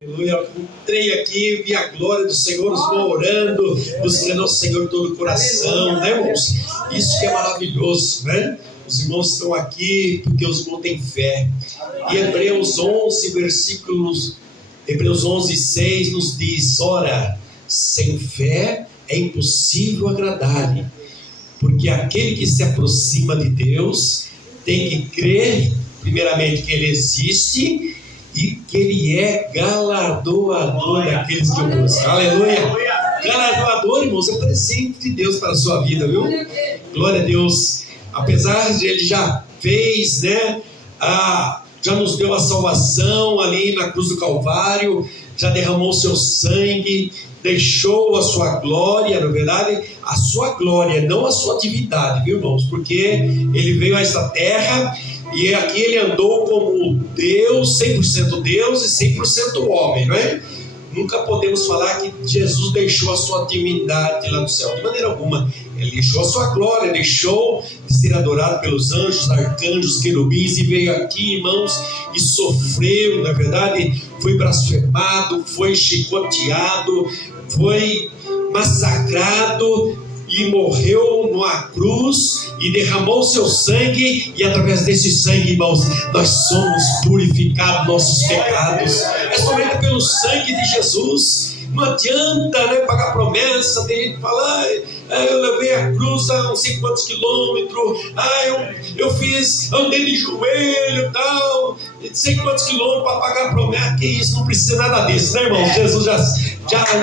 Aleluia, entrei aqui, vi a glória do Senhor, os irmãos orando, buscando ao Senhor de todo o coração, né, irmãos? Isso que é maravilhoso, né? Os irmãos estão aqui porque os irmãos têm fé. E Hebreus 11:6 nos diz: ora, sem fé é impossível agradar-lhe, porque aquele que se aproxima de Deus tem que crer, primeiramente, que Ele existe e que Ele é galardoador daqueles que o buscam. Aleluia! Galardoador, irmãos, é presente de Deus para a sua vida, viu? Glória a Deus. Apesar de Ele já fez, né? Já nos deu a salvação ali na cruz do Calvário, já derramou seu sangue, deixou a sua glória, na verdade, a sua glória, não a sua atividade, viu, irmãos? Porque Ele veio a essa terra e aqui Ele andou como Deus, 100% Deus e 100% homem, não é? Nunca podemos falar que Jesus deixou a sua divindade lá no céu, de maneira alguma. Ele deixou a sua glória, deixou de ser adorado pelos anjos, arcanjos, querubins, e veio aqui, irmãos, e sofreu, na verdade, foi blasfemado, foi chicoteado, foi massacrado e morreu numa cruz e derramou seu sangue, e através desse sangue, irmãos, nós somos purificados nossos pecados. É somente pelo sangue de Jesus. Não adianta, né, pagar promessa. Tem gente que fala: eu levei a cruz a não sei quantos quilômetros, andei de joelho e tal, não sei quantos quilômetros para pagar promessa. Que isso, não precisa nada disso, né, irmão? Jesus já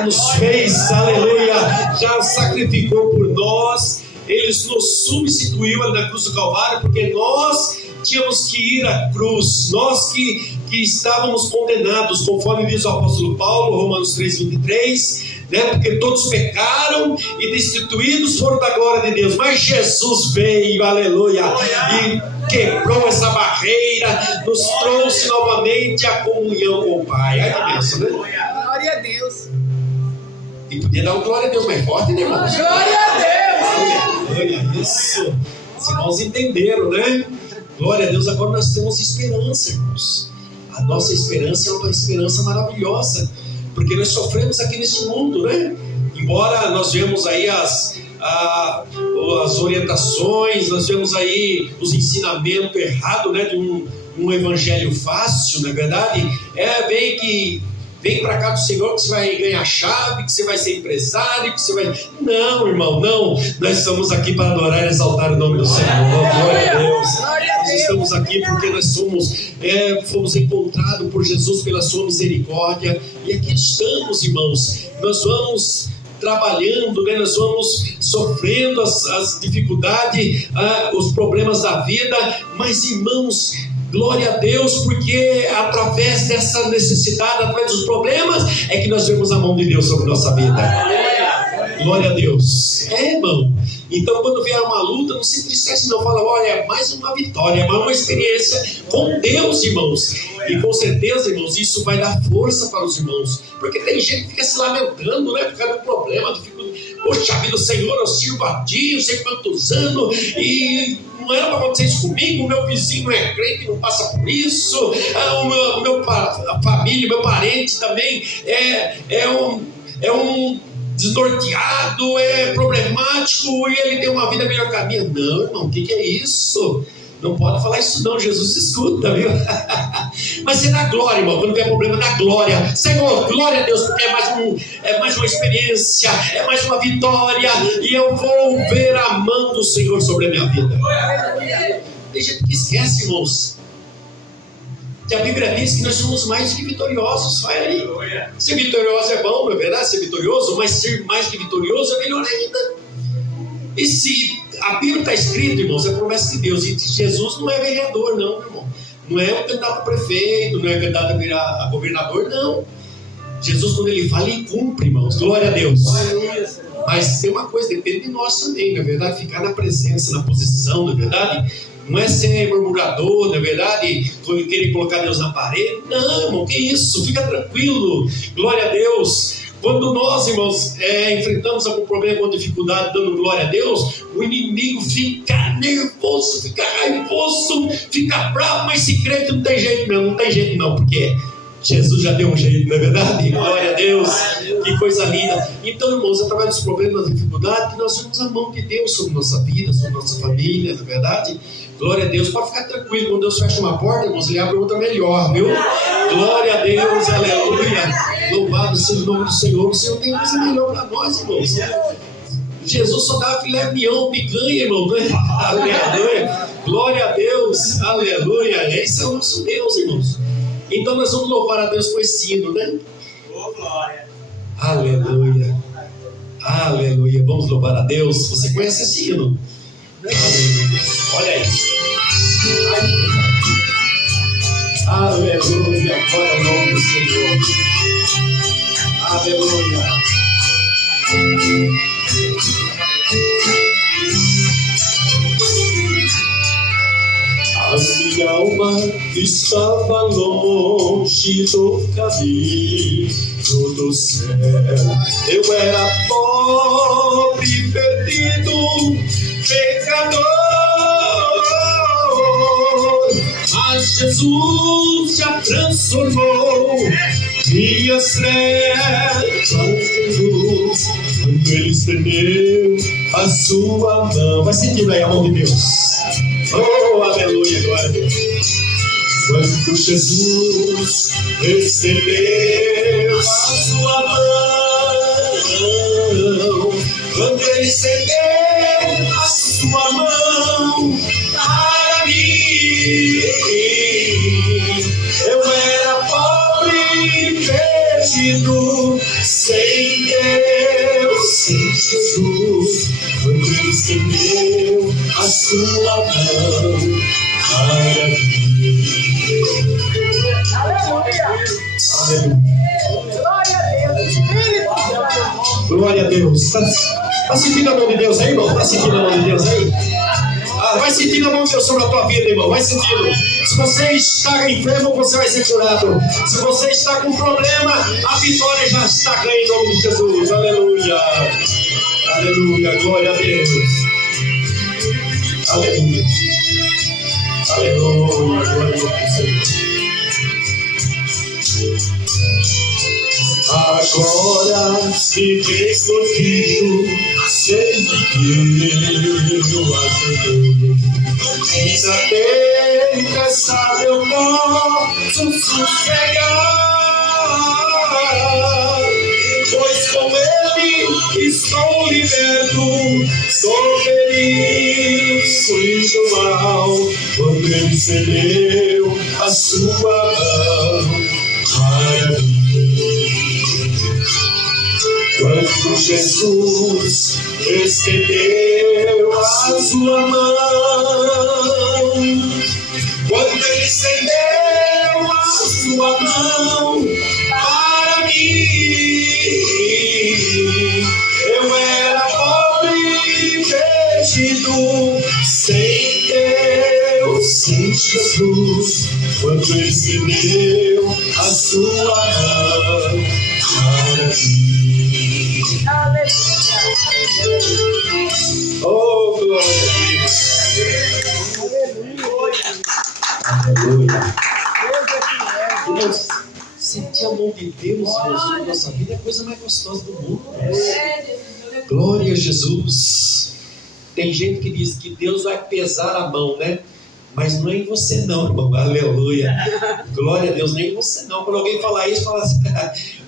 nos fez, aleluia, já sacrificou por nós. Ele nos substituiu ali na cruz do Calvário, porque nós tínhamos que ir à cruz, nós que estávamos condenados, conforme diz o apóstolo Paulo, Romanos 3:23, né? Porque todos pecaram e destituídos foram da glória de Deus, mas Jesus veio, aleluia, e quebrou essa barreira, nos trouxe novamente a comunhão com o Pai. Ai, que bênção, né? Glória a Deus. E podia dar um glória a Deus mais forte, né, irmãos? Glória a Deus. Olha isso. Os irmãos entenderam, né? Glória a Deus. Agora nós temos esperança, irmãos. A nossa esperança é uma esperança maravilhosa, porque nós sofremos aqui neste mundo, né? Embora nós vemos aí as orientações, nós vemos aí os ensinamentos errados, né? De um evangelho fácil, na verdade. Vem para cá do Senhor que você vai ganhar chave, que você vai ser empresário, que você vai... Não, irmão, não. Nós estamos aqui para adorar e exaltar o nome do Senhor. Glória a Deus. Nós estamos aqui porque nós fomos encontrados por Jesus pela sua misericórdia. E aqui estamos, irmãos. Nós vamos trabalhando, né? Nós vamos sofrendo as dificuldades, os problemas da vida. Mas, irmãos, glória a Deus, porque através dessa necessidade, através dos problemas, é que nós vemos a mão de Deus sobre nossa vida. Glória a Deus. Irmão. Então, quando vier uma luta, não se entristece, não. Fala: olha, é mais uma vitória, é mais uma experiência com Deus, irmãos. E com certeza, irmãos, isso vai dar força para os irmãos. Porque tem gente que fica se lamentando, né? Por causa do problema. Poxa vida, Senhor, eu sirvo a Ti, eu sei quantos anos, e não era para acontecer isso comigo. O meu vizinho é crente, não passa por isso. A família, meu parente também é um desnorteado, é problemático, e ele tem uma vida melhor que a minha. Não, irmão, o que é isso? Não pode falar isso não, Jesus escuta, viu? Mas você dá glória, irmão, quando vier problema, dá glória. Senhor, glória a Deus, porque é mais uma experiência, é mais uma vitória, e eu vou ver a mão do Senhor sobre a minha vida. Tem gente que esquece, irmãos, que a Bíblia diz que nós somos mais que vitoriosos. Vai aí. Ser vitorioso é bom, não é verdade? Ser vitorioso, mas ser mais que vitorioso é melhor ainda. E se a Bíblia está escrita, irmãos, é promessa de Deus. E Jesus não é vereador, não, irmão. Não é um candidato a prefeito, não é candidato a virar a governador, não. Jesus, quando Ele fala, Ele cumpre, irmãos. Glória a Deus. Mas tem uma coisa, depende de nós também, na verdade, ficar na presença, na posição, na verdade. Não é ser murmurador, na verdade, querer colocar Deus na parede. Não, irmão, que isso? Fica tranquilo. Glória a Deus. Quando nós, irmãos, enfrentamos algum problema com dificuldade, dando glória a Deus, o inimigo fica nervoso, fica raivoso, fica bravo, mas se crente não tem jeito não, porque Jesus já deu um jeito, não é verdade? Glória a Deus, que coisa linda. Então, irmãos, através dos problemas, das dificuldades, que nós temos a mão de Deus sobre nossa vida, sobre nossa família, não é verdade? Glória a Deus, pode ficar tranquilo, quando Deus fecha uma porta, irmãos, Ele abre outra melhor, viu? Glória a Deus, aleluia. Louvado seja o nome do Senhor. O Senhor tem coisa melhor para nós, irmãos. Jesus só dava filé mignon, picanha, irmão, né? Aleluia. Glória a Deus, aleluia. Esse é o nosso Deus, irmãos. Então nós vamos louvar a Deus com esse hino, né? Oh, glória. Aleluia. Aleluia. Vamos louvar a Deus. Você conhece esse hino? Aleluia. Olha aí. Aleluia. Glória ao nome do Senhor. Aleluia. A minha alma estava longe do caminho do céu. Eu era pobre, perdido, pecador. Mas Jesus já transformou minhas trevas em luz, quando Ele estendeu a sua mão. Vai sentindo aí a mão de Deus. Oh, aleluia, glória a Deus. Quando Jesus estendeu a sua mão, quando Ele estendeu a sua mão para mim, eu era pobre, perdido, sem Deus, sem Jesus. Quando Ele estendeu a sua mão para mim. Aleluia. Glória a Deus. Está sentindo a mão de Deus aí, irmão? Está sentindo a mão de Deus aí? Vai sentindo a mão de Deus sobre a tua vida, irmão. Vai sentindo. Se você está enfermo, você vai ser curado. Se você está com problema, a vitória já está ganha em nome de Jesus. Aleluia. Aleluia. Glória a Deus. Aleluia. Aleluia. Glória ao Senhor. Agora me desconfio, sei que eu ajudei. Ainda tenta, sabe, eu posso sossegar, pois com Ele estou liberto, sou feliz, fui do mal, quando Ele cedeu a sua mão para mim. Quando Jesus estendeu a sua mão, quando Ele estendeu a sua mão para mim, eu era pobre, perdido, sem Deus, sem Jesus. Quando Ele estendeu a sua mão para mim. Oh, glória a Deus. Aleluia. Deus, sentir a mão de Deus na nossa vida é a coisa mais gostosa do mundo. Glória a Jesus. Tem gente que diz que Deus vai pesar a mão, né? Mas não é em você não, irmão. Aleluia. Glória a Deus, nem em você não. Quando alguém falar isso, fala assim,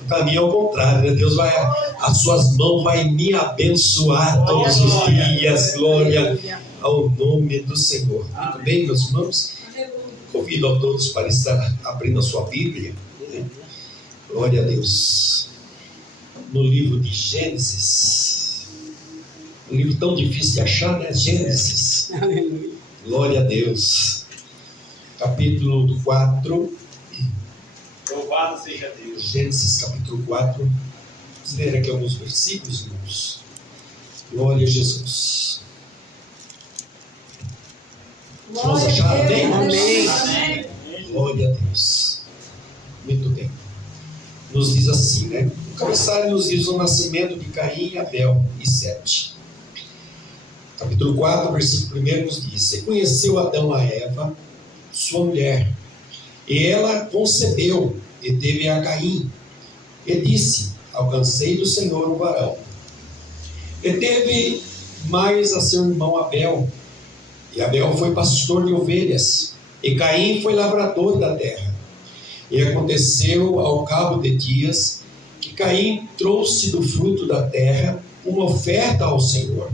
para mim é o contrário, né? Deus vai, as suas mãos vai me abençoar todos os dias. Glória ao nome do Senhor. Muito bem, meus irmãos. Convido a todos para estar abrindo a sua Bíblia, né? Glória a Deus. No livro de Gênesis. Um livro tão difícil de achar, né? Gênesis. Aleluia. Glória a Deus. Capítulo 4. Louvado seja Deus. Gênesis capítulo 4. Vamos ler aqui alguns versículos, irmãos. Glória a Jesus. Vamos achar? Amém? Amém. Glória a Deus. Muito bem. Nos diz assim, né? O cabeçalho nos diz o nascimento de Caim, Abel e Sete. Capítulo 4, versículo 1 nos diz: E conheceu Adão a Eva, sua mulher, e ela concebeu e teve a Caim, e disse: alcancei do Senhor um varão. E teve mais a seu irmão Abel, e Abel foi pastor de ovelhas, e Caim foi lavrador da terra. E aconteceu ao cabo de dias, que Caim trouxe do fruto da terra uma oferta ao Senhor.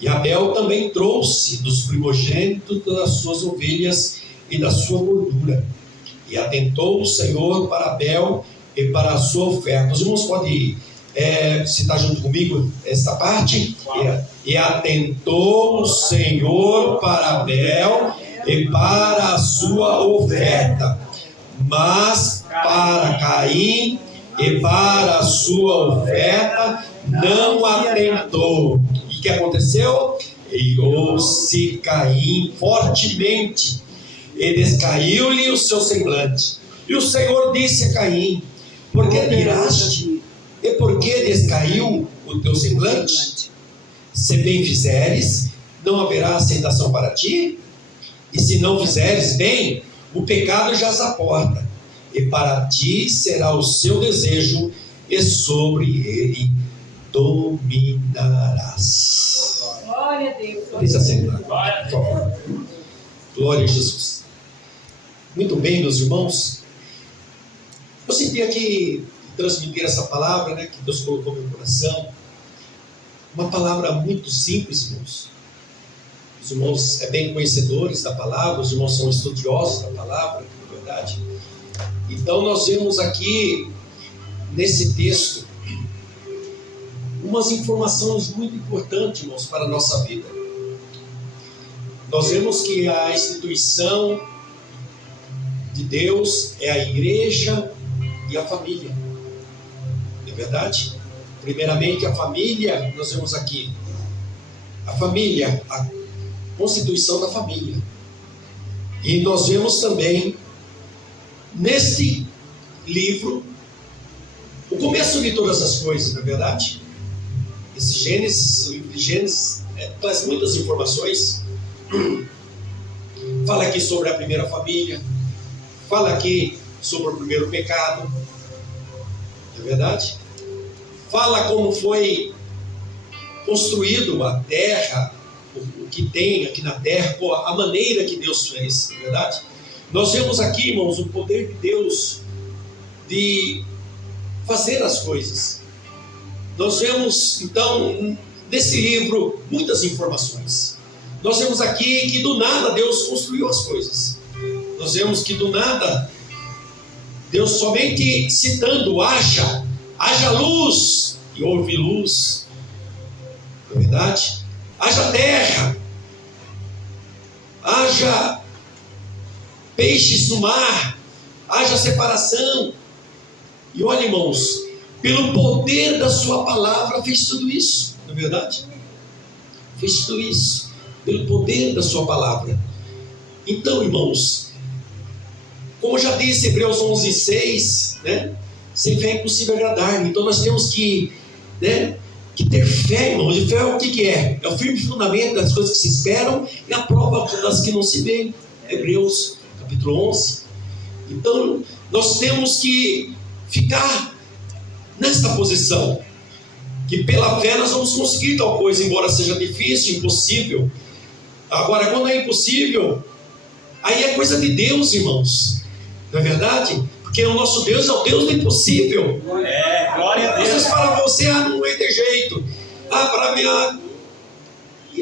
E Abel também trouxe dos primogênitos das suas ovelhas e da sua gordura. E atentou o Senhor para Abel e para a sua oferta. Os irmãos podem citar junto comigo essa parte? E atentou o Senhor para Abel e para a sua oferta, mas para Caim e para a sua oferta não atentou. E o que aconteceu? Irou-se Caim fortemente, e descaiu-lhe o seu semblante. E o Senhor disse a Caim: por que miraste? E por que descaiu o teu semblante? Se bem fizeres, não haverá aceitação para ti? E se não fizeres bem, o pecado jaz à porta, e para ti será o seu desejo, e sobre ele dominarás. Glória a Deus. Deixa sentar, por favor. Glória a Jesus. Muito bem, meus irmãos. Eu senti aqui transmitir essa palavra, que Deus colocou no meu coração. Uma palavra muito simples, irmãos. Os irmãos bem conhecedores da palavra, os irmãos são estudiosos da palavra, na verdade. Então nós vemos aqui, nesse texto, umas informações muito importantes, irmãos, para a nossa vida. Nós vemos que a instituição de Deus é a igreja e a família. Não é verdade? Primeiramente a família, nós vemos aqui. A família, a constituição da família. E nós vemos também, neste livro, o começo de todas as coisas, não é verdade? Esse Gênesis, o livro de Gênesis, traz muitas informações. Fala aqui sobre a primeira família, fala aqui sobre o primeiro pecado, não é verdade? Fala como foi construído a terra, o que tem aqui na terra, a maneira que Deus fez, não é verdade? Nós vemos aqui, irmãos, o poder de Deus de fazer as coisas. Nós vemos, então, nesse livro, muitas informações. Nós vemos aqui que do nada Deus construiu as coisas. Nós vemos que do nada, Deus somente citando: haja luz, e houve luz, não é verdade? Haja terra, haja peixes no mar, haja separação. E olha, irmãos, pelo poder da sua palavra fez tudo isso, não é verdade? Fez tudo isso, pelo poder da sua palavra. Então, irmãos, como já disse Hebreus 11:6, sem fé é impossível agradar. Então nós temos que ter fé, irmãos. E fé é o que é? É o firme fundamento das coisas que se esperam e a prova das que não se veem. Hebreus capítulo 11. Então nós temos que ficar nesta posição, que pela fé nós vamos conseguir tal coisa, embora seja difícil, impossível. Agora, quando é impossível, aí é coisa de Deus, irmãos, não é verdade? Porque o nosso Deus é o Deus do impossível. Glória a Deus. Vocês falam para você: não vai ter jeito, para mim,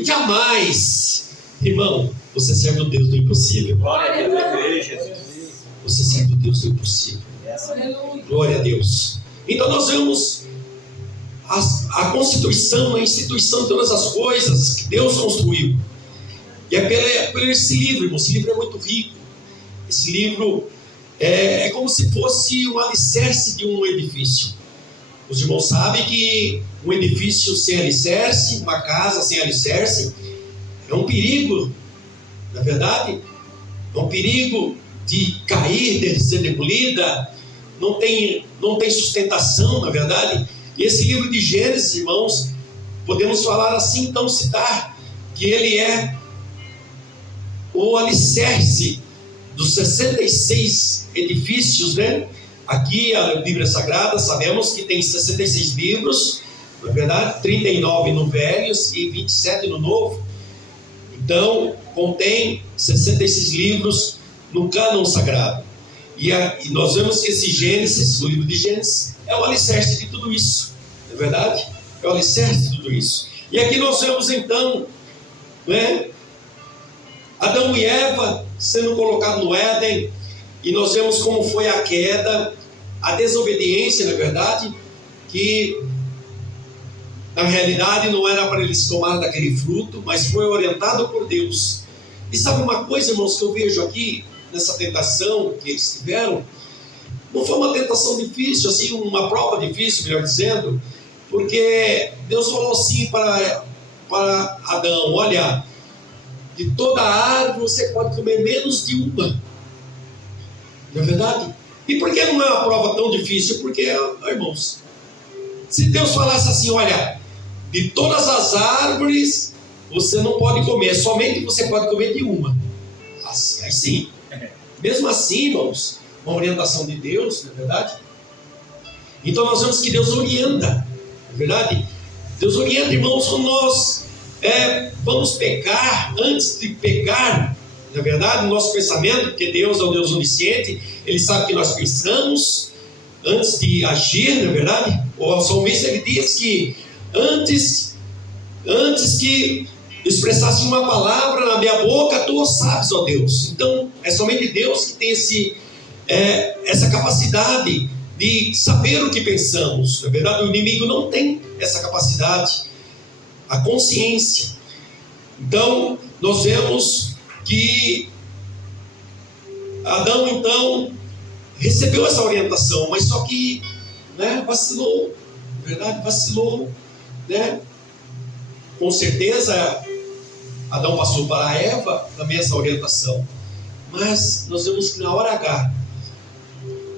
jamais. Irmão, você serve o Deus do impossível. Glória a Deus, Jesus. Você serve o Deus do impossível. Glória a Deus. Então nós vemos a constituição, a instituição de todas as coisas que Deus construiu. E é por esse livro, irmão. Esse livro é muito rico. Esse livro é como se fosse um alicerce de um edifício. Os irmãos sabem que um edifício sem alicerce, uma casa sem alicerce, é um perigo, não é verdade? É um perigo de cair, de ser demolida, não tem sustentação, na verdade. E esse livro de Gênesis, irmãos, podemos falar assim, então, citar que ele é o alicerce dos 66 edifícios, Aqui a Bíblia Sagrada, sabemos que tem 66 livros, na verdade, 39 no Velho e 27 no Novo. Então, contém 66 livros no cânon sagrado. E nós vemos que esse Gênesis, o livro de Gênesis, é o alicerce de tudo isso. Não é verdade? É o alicerce de tudo isso. E aqui nós vemos então, né, Adão e Eva sendo colocados no Éden, e nós vemos como foi a queda, a desobediência, na verdade, que na realidade não era para eles tomarem daquele fruto, mas foi orientado por Deus. E sabe uma coisa, irmãos, que eu vejo aqui, nessa tentação que eles tiveram, não foi uma tentação difícil, assim, uma prova difícil, melhor dizendo, porque Deus falou assim para Adão: olha, de toda árvore você pode comer menos de uma. Não é verdade? E por que não é uma prova tão difícil? Porque, irmãos, se Deus falasse assim: olha, de todas as árvores você não pode comer, somente você pode comer de uma. Assim, aí sim. Mesmo assim, irmãos, uma orientação de Deus, não é verdade? Então nós vemos que Deus orienta, não é verdade? Deus orienta, irmãos, quando nós vamos pecar, antes de pecar, na verdade, no nosso pensamento, porque Deus é um Deus onisciente, Ele sabe que nós pensamos antes de agir, na verdade. O salmista, ele diz que antes que expressasse uma palavra na minha boca, tu o sabes, ó Deus. Então, é somente Deus que tem essa capacidade de saber o que pensamos. Na verdade, o inimigo não tem essa capacidade, a consciência. Então, nós vemos que Adão, então, recebeu essa orientação, mas só que, né, vacilou, na verdade, vacilou, né? Com certeza, Adão passou para a Eva também essa orientação, mas nós vemos que na hora H,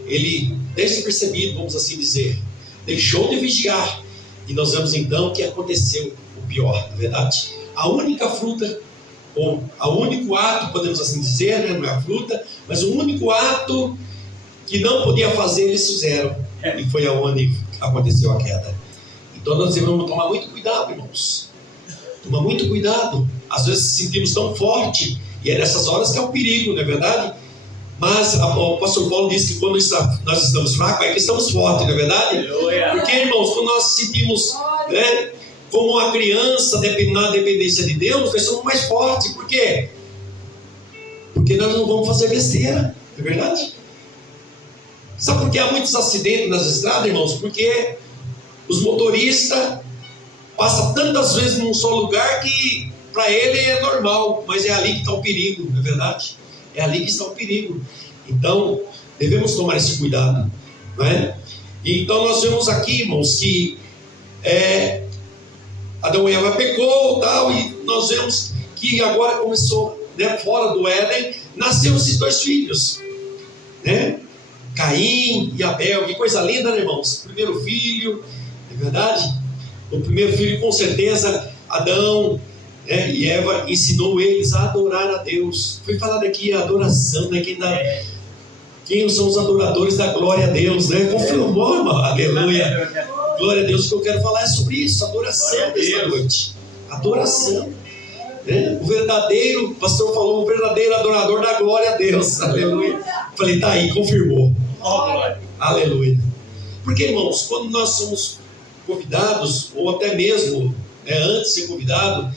ele, despercebido, vamos assim dizer, deixou de vigiar, e nós vemos então que aconteceu o pior, na verdade. A única fruta, ou o único ato, podemos assim dizer, né, não é a fruta, mas o único ato que não podia fazer, eles fizeram, e foi aonde aconteceu a queda. Então nós devemos tomar muito cuidado, irmãos. Tomar muito cuidado. Às vezes nos sentimos tão forte, e é nessas horas que é o perigo, não é verdade? Mas o pastor Paulo diz que quando nós estamos fracos, é que estamos fortes, não é verdade? Porque, irmãos, quando nós nos sentimos, né, como uma criança na dependência de Deus, nós somos mais fortes. Por quê? Porque nós não vamos fazer besteira, não é verdade? Sabe por que há muitos acidentes nas estradas, irmãos? Porque os motoristas passam tantas vezes num só lugar que para ele é normal, mas é ali que está o perigo, não é verdade? É ali que está o perigo. Então, devemos tomar esse cuidado, não é? Então, nós vemos aqui, irmãos, que Adão e Eva pecou, tal, e nós vemos que agora começou, né, fora do Éden, nasceram esses dois filhos, né? Caim e Abel. Que coisa linda, né, irmãos? Primeiro filho, não é verdade? O primeiro filho, com certeza, Adão, né, e Eva ensinou eles a adorar a Deus. Foi falado aqui a adoração, né? Quem são os adoradores da glória a Deus, né? Confirmou, irmão. Aleluia. Glória a Deus. O que eu quero falar é sobre isso, adoração desta noite. Adoração, né? O verdadeiro, o pastor falou, o verdadeiro adorador da glória a Deus. Aleluia. Falei, tá aí, confirmou. Aleluia. Porque, irmãos, quando nós somos convidados, ou até mesmo, né, antes de ser convidado,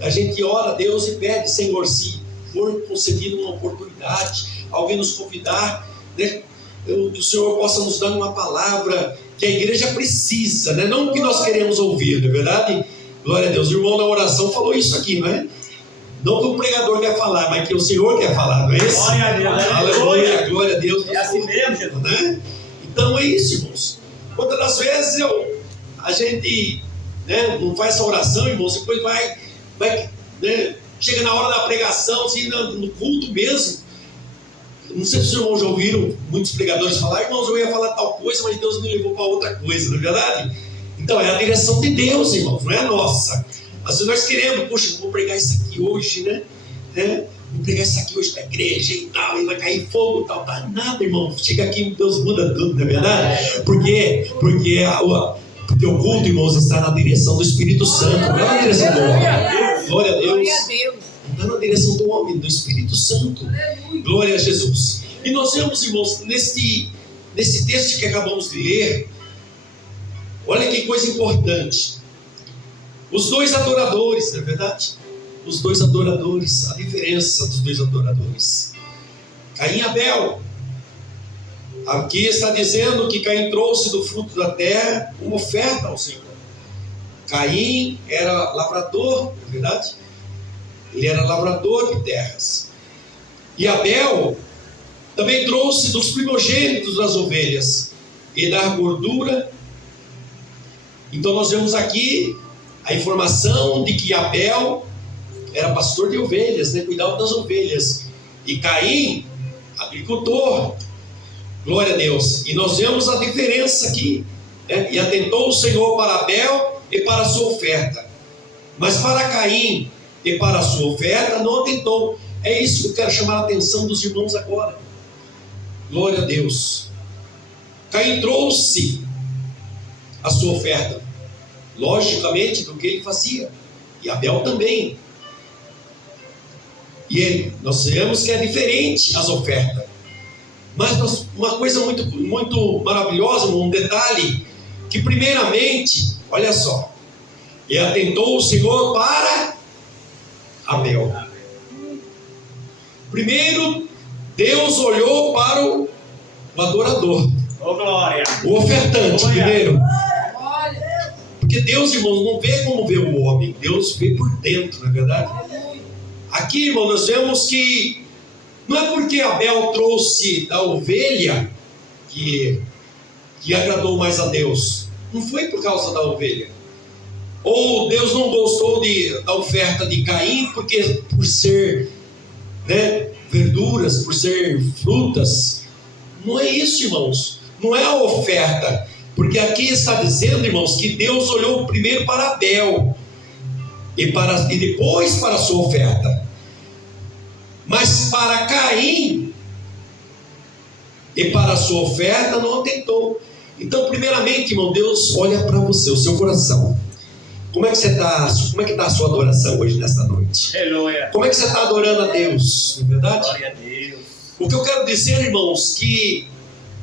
a gente ora a Deus e pede: Senhor, se for concedido uma oportunidade, alguém nos convidar, né, que o Senhor possa nos dar uma palavra que a igreja precisa, né, não que nós queremos ouvir, não é verdade? Glória a Deus. O irmão na oração falou isso aqui, não é? Não que o pregador quer falar, mas que o Senhor quer falar, não é isso? Glória a Deus. Aleluia, glória a Deus. É assim mesmo, Jesus. Né? Então é isso, irmãos. Quantas das vezes a gente, né, não faz essa oração, irmãos, depois vai né, chega na hora da pregação, assim, no culto mesmo. Não sei se os irmãos já ouviram muitos pregadores falar: irmãos, eu ia falar tal coisa, mas Deus me levou para outra coisa, não é verdade? Então é a direção de Deus, irmãos, não é a nossa. Às vezes nós queremos, poxa, vou pregar isso aqui hoje, né? vou pregar isso aqui hoje para a igreja e tal, e vai cair fogo e tal. Tá nada, irmão. Chega aqui, Deus muda tudo, não é verdade? Porque o culto, irmãos, está na direção do Espírito Santo, não é na direção do homem. Glória a Deus. Não está na direção do homem, do Espírito Santo. Glória a Jesus. E nós vemos, irmãos, nesse texto que acabamos de ler, olha que coisa importante. Os dois adoradores, não é verdade? Os dois adoradores, a diferença dos dois adoradores. Caim e Abel. Aqui está dizendo que Caim trouxe do fruto da terra uma oferta ao Senhor. Caim era lavrador, não é verdade? Ele era lavrador de terras. E Abel também trouxe dos primogênitos das ovelhas e da gordura. Então nós vemos aqui a informação de que Abel era pastor de ovelhas, né? Cuidava das ovelhas. E Caim, agricultor. Glória a Deus. E nós vemos a diferença aqui, né? E atentou o Senhor para Abel e para a sua oferta, mas para Caim e para a sua oferta não atentou. É isso que eu quero chamar a atenção dos irmãos agora. Glória a Deus. Caim trouxe a sua oferta, logicamente, do que ele fazia, e Abel também. E nós vemos que é diferente as ofertas. Mas uma coisa muito maravilhosa, um detalhe, que primeiramente, olha só, e atentou o Senhor para Abel. Primeiro, Deus olhou para o adorador, o ofertante, primeiro. Porque Deus, irmãos, não vê como vê o homem, Deus vê por dentro, não é verdade? Aqui, irmão, nós vemos que não é porque Abel trouxe da ovelha que agradou mais a Deus. Não foi por causa da ovelha. Ou Deus não gostou da oferta de Caim porque por ser, né, verduras, por ser frutas. Não é isso, irmãos. Não é a oferta. Porque aqui está dizendo, irmãos, que Deus olhou primeiro para Abel e depois para a sua oferta. Mas para Caim e para a sua oferta não atentou. Então, primeiramente, irmão, Deus olha para você, o seu coração. Como é que você está? Como é que está a sua adoração hoje, nesta noite? Aleluia. Como é que você está adorando a Deus? Não é verdade? Glória a Deus. O que eu quero dizer, irmãos, que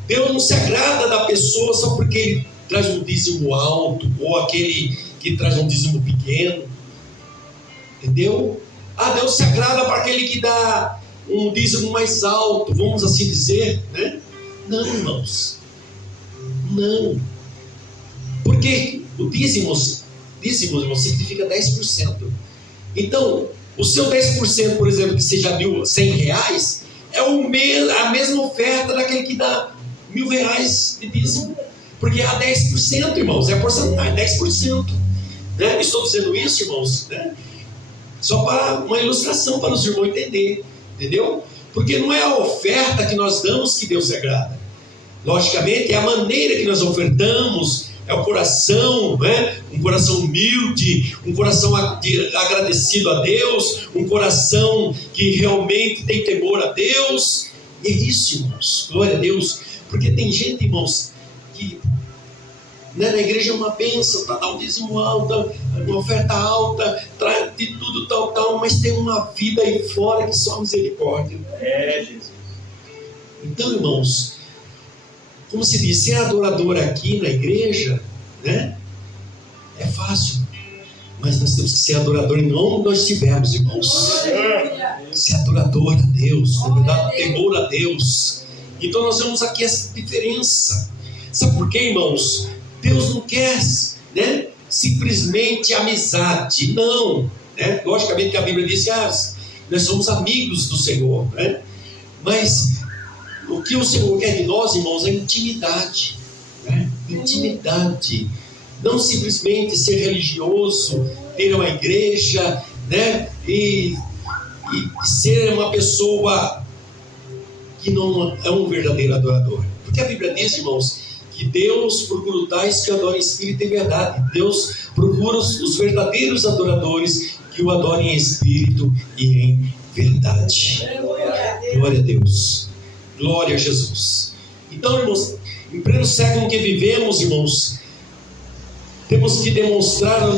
Deus não se agrada da pessoa só porque ele traz um dízimo alto, ou aquele que traz um dízimo pequeno. Entendeu? Deus se agrada para aquele que dá um dízimo mais alto, vamos assim dizer, né? Não, irmãos. Não. Porque o dízimo, irmão, significa 10%. Então, o seu 10%, por exemplo, que seja R$1.100, é a mesma oferta daquele que dá R$1.000 de dízimo. Porque há 10%, irmãos, é a porcentagem, 10%. Né? Estou dizendo isso, irmãos, né? Só para uma ilustração para os irmãos entenderem, entendeu? Porque não é a oferta que nós damos que Deus se agrada. Logicamente, é a maneira que nós ofertamos, é o coração, né? Um coração humilde, um coração agradecido a Deus, um coração que realmente tem temor a Deus. E é isso, irmãos, glória a Deus. Porque tem gente, irmãos, que, né, na igreja é uma bênção para dar um dízimo alto, uma oferta alta, traz de tudo tal, mas tem uma vida aí fora que só misericórdia. Jesus. Então, irmãos, como se diz, ser adorador aqui na igreja, né, é fácil, mas nós temos que ser adorador em onde nós estivermos, irmãos. Ser adorador a Deus, na verdade, temor a Deus. Então nós vemos aqui essa diferença. Sabe por quê, irmãos? Deus não quer, né, simplesmente amizade, não, né? Logicamente que a Bíblia diz que nós somos amigos do Senhor, né? Mas o que o Senhor quer de nós, irmãos, é intimidade, né? Intimidade, não simplesmente ser religioso, ter uma igreja, né? E ser uma pessoa que não é um verdadeiro adorador. Porque a Bíblia diz, irmãos, que Deus procura tais que adorem em espírito e verdade. Deus procura os verdadeiros adoradores que o adorem em espírito e em verdade. Glória a Deus. Glória a Jesus. Então, irmãos, em pleno século que vivemos, irmãos, temos que demonstrar o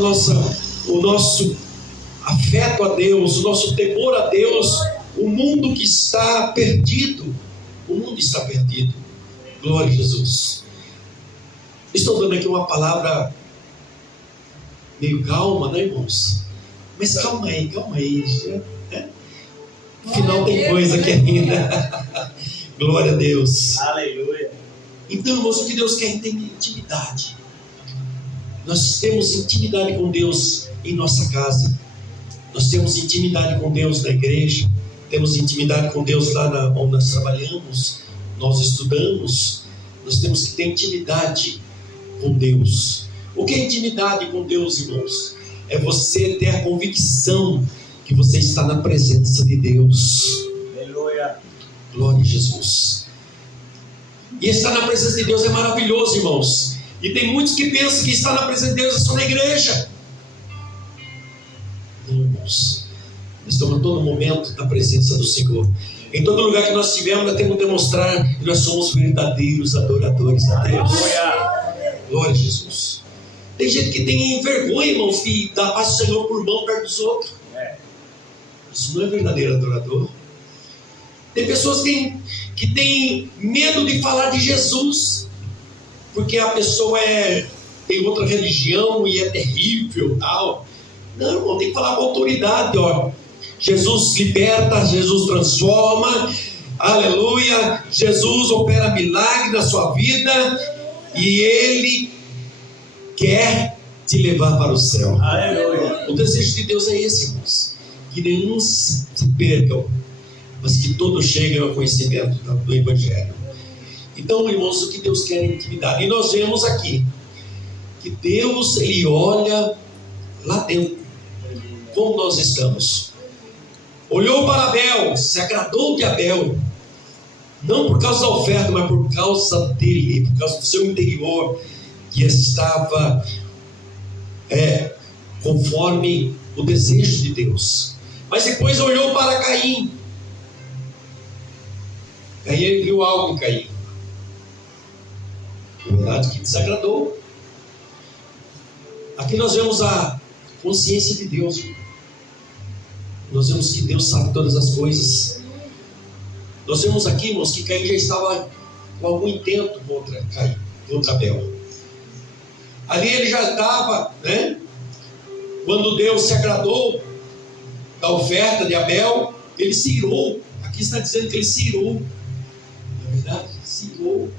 nosso afeto a Deus, o nosso temor a Deus. O mundo que está perdido, o mundo está perdido. Glória a Jesus. Estou dando aqui uma palavra meio calma, né, irmãos? Mas calma aí, né? No final tem coisa aqui ainda. Glória a Deus. Aleluia. Então, irmãos, o que Deus quer é intimidade. Nós temos intimidade com Deus em nossa casa. Nós temos intimidade com Deus na igreja. Temos intimidade com Deus lá onde nós trabalhamos, nós estudamos. Nós temos que ter intimidade com Deus. O que é intimidade com Deus, irmãos? É você ter a convicção que você está na presença de Deus. Aleluia. Glória a Jesus. E estar na presença de Deus é maravilhoso, irmãos. E tem muitos que pensam que estar na presença de Deus é só na igreja. Não, irmãos. Nós estamos a todo momento na presença do Senhor. Em todo lugar que nós estivermos, nós temos que demonstrar que nós somos verdadeiros adoradores a Deus. Glória a Jesus. Tem gente que tem vergonha, irmãos, de dar paz ao Senhor por mão perto dos outros. Isso não é verdadeiro adorador. Tem pessoas que têm medo de falar de Jesus, porque a pessoa tem outra religião e é terrível, tal. Não, irmão, tem que falar com autoridade, ó. Jesus liberta, Jesus transforma, aleluia. Jesus opera milagre na sua vida e Ele quer te levar para o céu. Aleluia. O desejo de Deus é esse, irmãos, que nenhum se percam, mas que todos cheguem ao conhecimento do Evangelho. Então, irmãos, o que Deus quer é intimidade. E nós vemos aqui que Deus, Ele olha lá dentro, como nós estamos. Olhou para Abel, se agradou de Abel, não por causa da oferta, mas por causa dele, por causa do seu interior, que estava conforme o desejo de Deus. Mas depois olhou para Caim. Aí ele viu algo em Caim, na verdade, que desagradou. Aqui nós vemos a consciência de Deus. Nós vemos que Deus sabe todas as coisas. Nós vemos aqui, irmãos, que Caim já estava com algum intento contra Abel. Ali ele já estava, né? Quando Deus se agradou da oferta de Abel, ele se irou. Aqui está dizendo que ele se irou. Na verdade, se irou.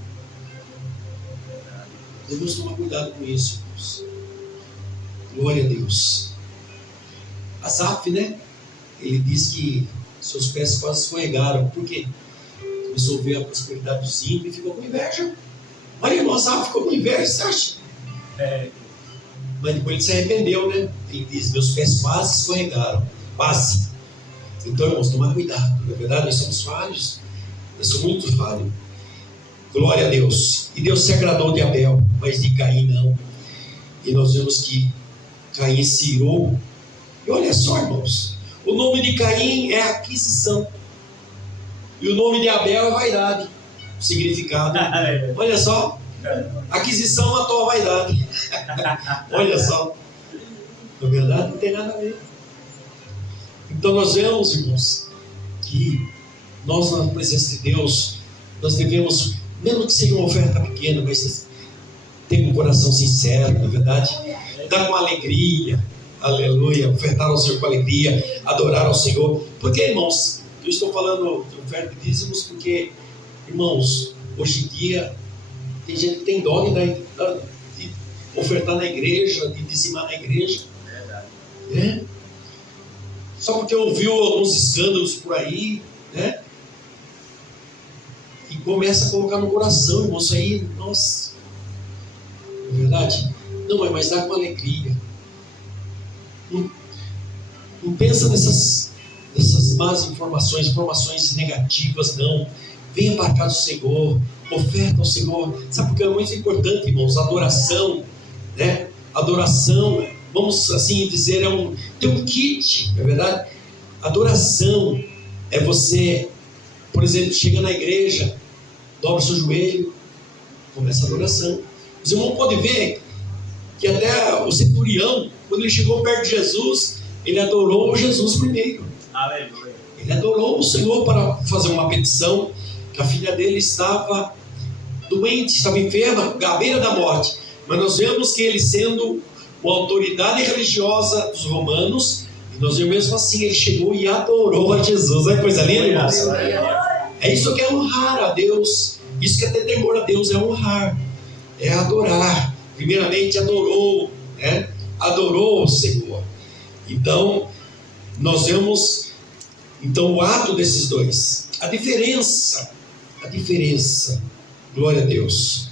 Devemos tomar cuidado com isso, irmãos. Glória a Deus. Asaf, né? Ele diz que seus pés quase escorregaram. Por quê? Começou a ver a prosperidade dos ímpios e ficou com inveja. Olha, irmão, Asaf ficou com inveja, você acha? Mas depois ele se arrependeu, né? Ele diz: meus pés quase escorregaram. Quase. Então, irmãos, tomar cuidado. Na verdade, nós somos falhos. Nós somos muito falhos. Glória a Deus. E Deus se agradou de Abel, mas de Caim não. E nós vemos que Caim se irou. E olha só, irmãos. O nome de Caim é aquisição. E o nome de Abel é vaidade. O significado. Olha só. Aquisição matou a vaidade. Olha só. Na verdade, não tem nada a ver. Então nós vemos, irmãos, que nós na presença de Deus, nós devemos, mesmo que seja uma oferta pequena, mas ter um coração sincero, na verdade, dar com alegria, aleluia, ofertar ao Senhor com alegria, adorar ao Senhor. Porque, irmãos, eu estou falando de oferta de dízimos porque, irmãos, hoje em dia tem gente que tem dó de ofertar na igreja, de dizimar na igreja. Né? Só porque ouviu alguns escândalos por aí, né? E começa a colocar no coração, irmão, isso aí, nossa, não é verdade? Não, mas dá com alegria. Não pensa nessas más informações negativas, não. Venha para a casa do Senhor, oferta ao Senhor. Sabe por que é muito importante, irmãos? Adoração, né? Adoração, vamos assim dizer, tem um kit, não é verdade? Adoração é você, por exemplo, chega na igreja, dobra seu joelho, começa a adoração. Os irmãos podem ver que até o centurião, quando ele chegou perto de Jesus, ele adorou Jesus primeiro. Aleluia. Ele adorou o Senhor para fazer uma petição, que a filha dele estava doente, estava enferma, à beira da morte. Mas nós vemos que ele, sendo uma autoridade religiosa dos romanos, e nós vemos mesmo assim, ele chegou e adorou a Jesus. Olha que coisa linda, irmãos. É isso que é honrar a Deus. Isso que é ter temor a Deus, é honrar, é adorar. Primeiramente adorou, né? Adorou o Senhor. Então, nós vemos o ato desses dois. A diferença, glória a Deus.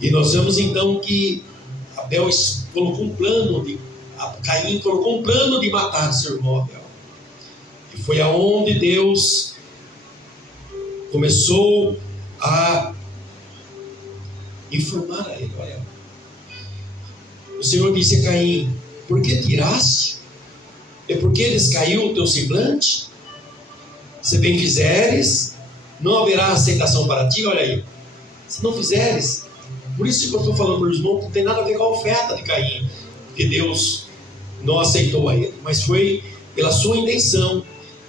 E nós vemos então que Abel colocou um plano, Caim colocou um plano de matar seu irmão Abel. E foi aonde Deus começou a informar a ele: olha, o Senhor disse a Caim: por que tiraste? É porque descaiu o teu semblante? Se bem fizeres, não haverá aceitação para ti. Olha aí, se não fizeres. Por isso que eu estou falando para os irmãos, não tem nada a ver com a oferta de Caim, que Deus não aceitou a ele, mas foi pela sua intenção,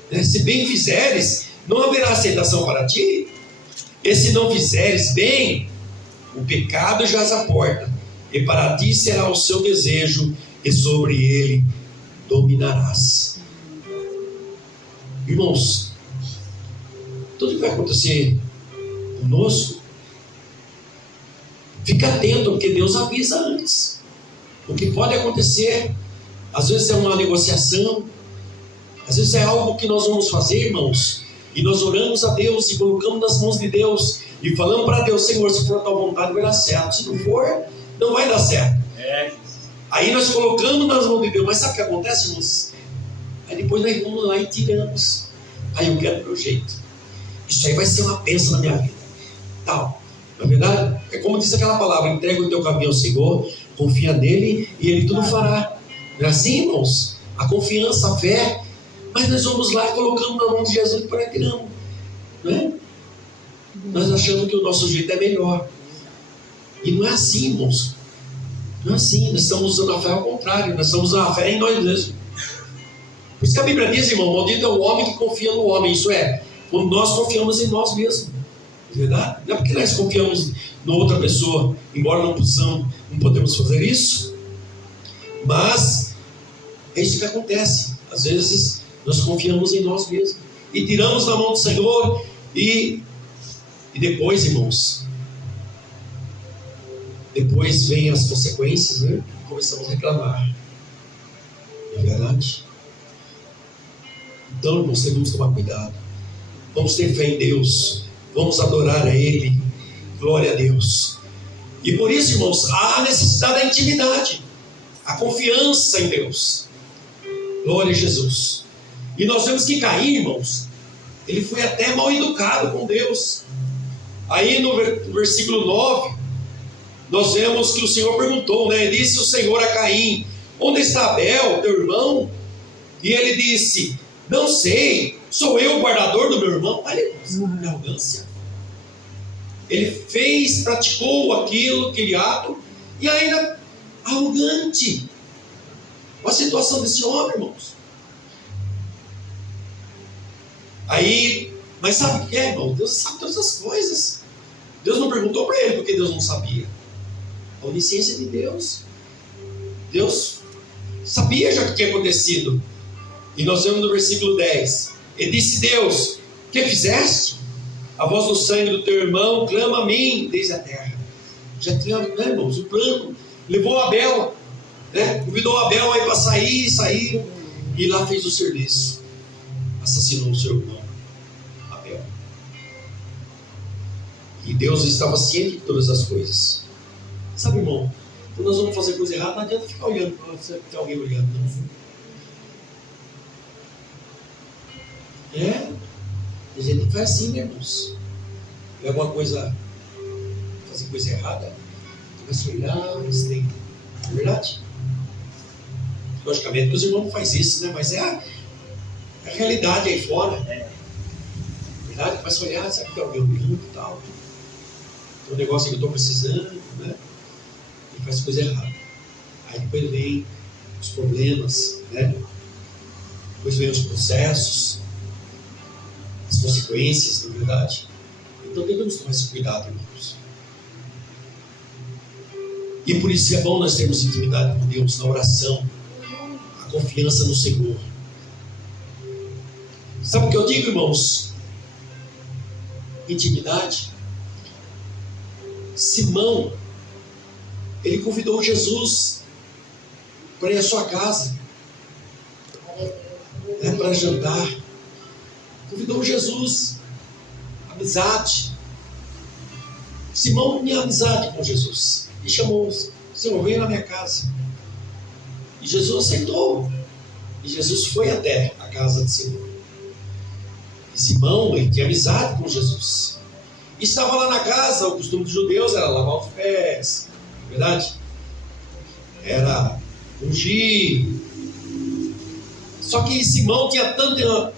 né? Se bem fizeres, não haverá aceitação para ti. E se não fizeres bem, o pecado jaz à porta, e para ti será o seu desejo, e sobre ele dominarás. Irmãos, tudo que vai acontecer conosco, fica atento, porque Deus avisa antes. O que pode acontecer, às vezes é uma negociação, às vezes é algo que nós vamos fazer, irmãos, e nós oramos a Deus e colocamos nas mãos de Deus e falamos para Deus: Senhor, se for a tua vontade vai dar certo, se não for, não vai dar certo. Aí nós colocamos nas mãos de Deus, mas sabe o que acontece, irmãos? Aí depois nós vamos lá e tiramos. Aí eu quero do meu jeito. Isso aí vai ser uma bênção na minha vida. Tal. Na verdade, é como diz aquela palavra: entrega o teu caminho ao Senhor, confia nele e ele tudo fará. Não é assim, irmãos? A confiança, a fé. Mas nós vamos lá e colocamos na mão de Jesus e para tiramos, não é? Nós achamos que o nosso jeito é melhor. E não é assim, irmãos. Não é assim. Nós estamos usando a fé ao contrário. Nós estamos usando a fé em nós mesmos. Por isso que a Bíblia diz, irmão: maldito é o homem que confia no homem. Isso é, quando nós confiamos em nós mesmos. Verdade? Não é porque nós confiamos em outra pessoa, embora não podemos fazer isso, mas é isso que acontece. Às vezes nós confiamos em nós mesmos e tiramos da mão do Senhor, e depois, irmãos, depois vem as consequências, né? Começamos a reclamar. Não é verdade? Então, irmãos, temos que tomar cuidado. Vamos ter fé em Deus. Vamos adorar a Ele. Glória a Deus. E por isso, irmãos, há a necessidade da intimidade, a confiança em Deus. Glória a Jesus. E nós vemos que Caim, irmãos, ele foi até mal educado com Deus. Aí no versículo 9, nós vemos que o Senhor perguntou, né? Disse o Senhor a Caim: onde está Abel, teu irmão? E ele disse: não sei, sou eu o guardador do meu irmão. Olha, irmãos, que arrogância. Ele praticou aquele ato, e ainda arrogante. Olha a situação desse homem, irmãos. Aí, mas sabe o que é, irmão? Deus sabe todas as coisas. Deus não perguntou para ele porque Deus não sabia. A onisciência de Deus. Deus sabia já o que tinha acontecido. E nós vemos no versículo 10. E disse Deus: que fizeste? A voz do sangue do teu irmão clama a mim desde a terra. Já tinha, né, irmãos, o plano. Levou Abel, né? Convidou Abel aí para saiu. E lá fez o serviço. Assassinou o seu irmão Abel. E Deus estava ciente de todas as coisas. Sabe, irmão, quando nós vamos fazer coisa errada, não adianta ficar olhando para você, ter alguém olhando, não. É, a gente faz assim, né, irmãos? É alguma coisa, fazer coisa errada, começa a olhar, mas tem, é verdade? Logicamente que os irmãos não fazem isso, né? Mas é a realidade aí fora. Verdade, começa a olhar, sabe que é o meu amigo e tal. Tem um negócio que eu estou precisando, né? E faz coisa errada. Aí depois vem os problemas, né? Depois vem os processos, as consequências, na verdade. Então devemos tomar esse cuidado, irmãos. E por isso é bom nós termos intimidade com Deus na oração, a confiança no Senhor. Sabe o que eu digo, irmãos? Intimidade. Simão, ele convidou Jesus para ir à sua casa, para jantar. Convidou Jesus, amizade. Simão tinha amizade com Jesus e chamou: Senhor, venha na minha casa. E Jesus aceitou. E Jesus foi até a casa de Simão. E Simão, ele tinha amizade com Jesus. E estava lá na casa. O costume dos judeus era lavar os pés, verdade? Era ungir. Só que Simão tinha tanta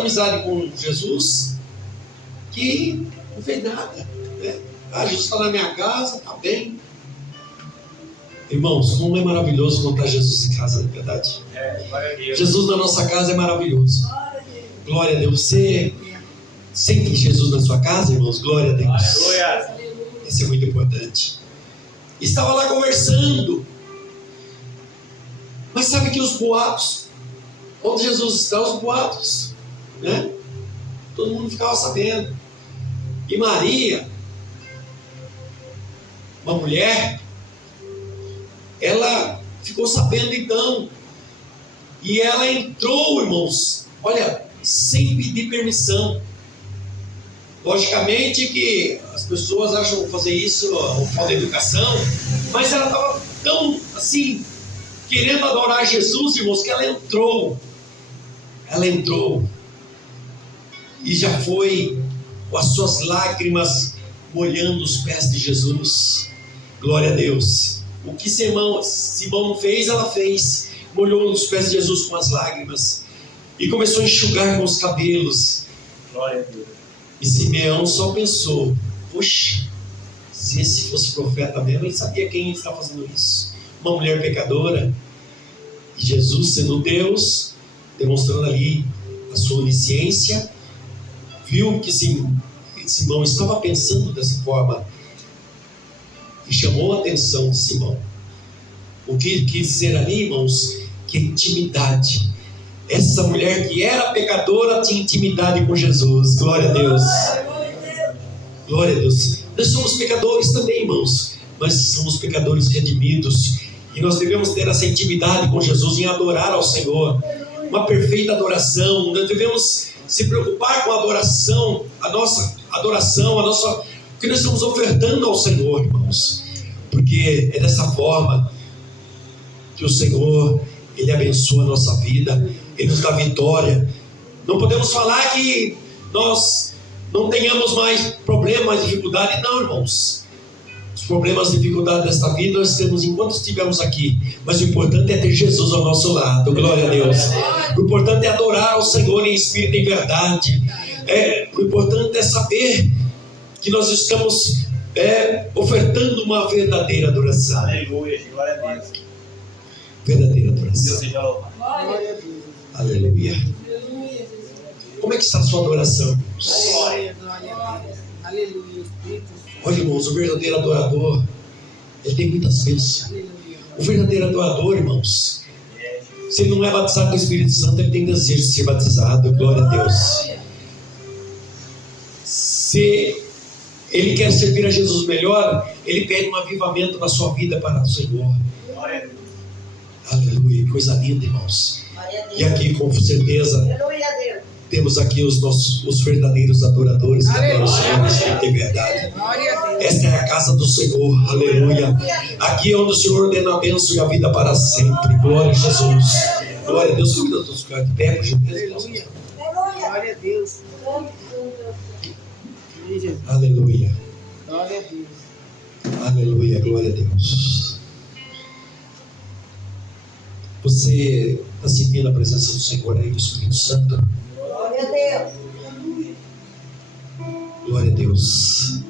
amizade com Jesus que não fez nada, né? Jesus está na minha casa, está bem. Irmãos, como é maravilhoso contar Jesus em casa, na verdade. Glória a Deus. Jesus na nossa casa é maravilhoso. Glória a Deus. Você sente Jesus na sua casa, irmãos? Glória a Deus. Aleluia. Isso é muito importante. Estava lá conversando. Mas sabe que os boatos, onde Jesus está, os boatos, né? Todo mundo ficava sabendo. E Maria, uma mulher, ela ficou sabendo então. E ela entrou, irmãos, olha, sem pedir permissão. Logicamente que as pessoas acham fazer isso falta de educação, mas ela estava tão assim, querendo adorar Jesus, irmãos, que ela entrou. Ela entrou e já foi com as suas lágrimas molhando os pés de Jesus. Glória a Deus. O que Simão fez, ela fez. Molhou os pés de Jesus com as lágrimas e começou a enxugar com os cabelos. Glória a Deus. E Simeão só pensou: poxa, se esse fosse profeta mesmo, ele sabia quem está fazendo isso. Uma mulher pecadora. E Jesus, sendo Deus, demonstrando ali a sua onisciência, viu que Simão estava pensando dessa forma e chamou a atenção de Simão. O que quis dizer ali, irmãos? Que intimidade. Essa mulher que era pecadora tinha intimidade com Jesus. Glória a Deus. Glória a Deus. Nós somos pecadores também, irmãos, mas somos pecadores redimidos. E nós devemos ter essa intimidade com Jesus em adorar ao Senhor. Uma perfeita adoração. Nós devemos se preocupar com a adoração, a nossa adoração, o que nós estamos ofertando ao Senhor, irmãos. Porque é dessa forma que o Senhor, Ele abençoa a nossa vida, Ele nos dá vitória. Não podemos falar que nós não tenhamos mais problemas, dificuldade. Não, irmãos. Os problemas, dificuldades desta vida nós temos enquanto estivermos aqui. Mas o importante é ter Jesus ao nosso lado. Glória a Deus. O importante é adorar ao Senhor em espírito e em verdade. O importante é saber que nós estamos ofertando uma verdadeira adoração. Aleluia. Glória a Deus. Verdadeira Deus adoração. seja louvado. Aleluia. Como é que está a sua adoração, irmãos? Glória a Deus. Aleluia. Espírito. Olha, irmãos, o verdadeiro adorador, ele tem muitas bênçãos. O verdadeiro adorador, irmãos, se ele não é batizado com o Espírito Santo, ele tem desejo de ser batizado. Glória a Deus. Se ele quer servir a Jesus melhor, ele pede um avivamento na sua vida para o Senhor. Glória a Deus. Aleluia, que coisa linda, irmãos. E aqui, com certeza, temos aqui os verdadeiros adoradores que adoram o Senhor em espírito e verdade. Esta é a casa do Senhor, aleluia. Aqui é onde o Senhor ordena a bênção e a vida para sempre. Glória a Jesus. Glória a Deus. Convida todos ficar de pé, por gentileza. Glória a Deus. Aleluia. Glória a Deus. Aleluia, glória a Deus. Você está sentindo a presença do Senhor aí, do Espírito Santo? Glória a Deus. Glória a Deus.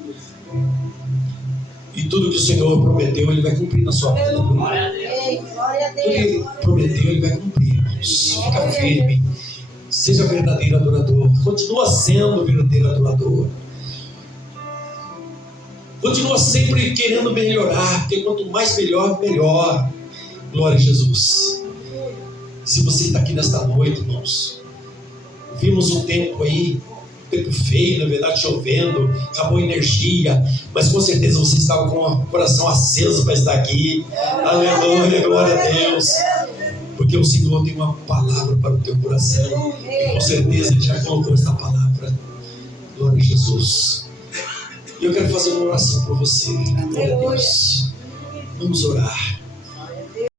E tudo que o Senhor prometeu, Ele vai cumprir na sua vida. Glória a Deus. Glória a Tudo que Ele Deus. prometeu, Ele vai cumprir, irmãos. Fica firme. Seja verdadeiro adorador. Continua sendo verdadeiro adorador. Continua sempre querendo melhorar, porque quanto mais melhor, melhor. Glória a Jesus. Se você está aqui nesta noite, irmãos, vimos um tempo aí, um tempo feio, na verdade, chovendo, acabou a energia, mas com certeza você estava com o coração aceso para estar aqui. Aleluia, glória a Deus. Porque o Senhor tem uma palavra para o teu coração, e com certeza Ele já colocou essa palavra. Glória a Jesus. E eu quero fazer uma oração por você. Glória a Deus. Vamos orar.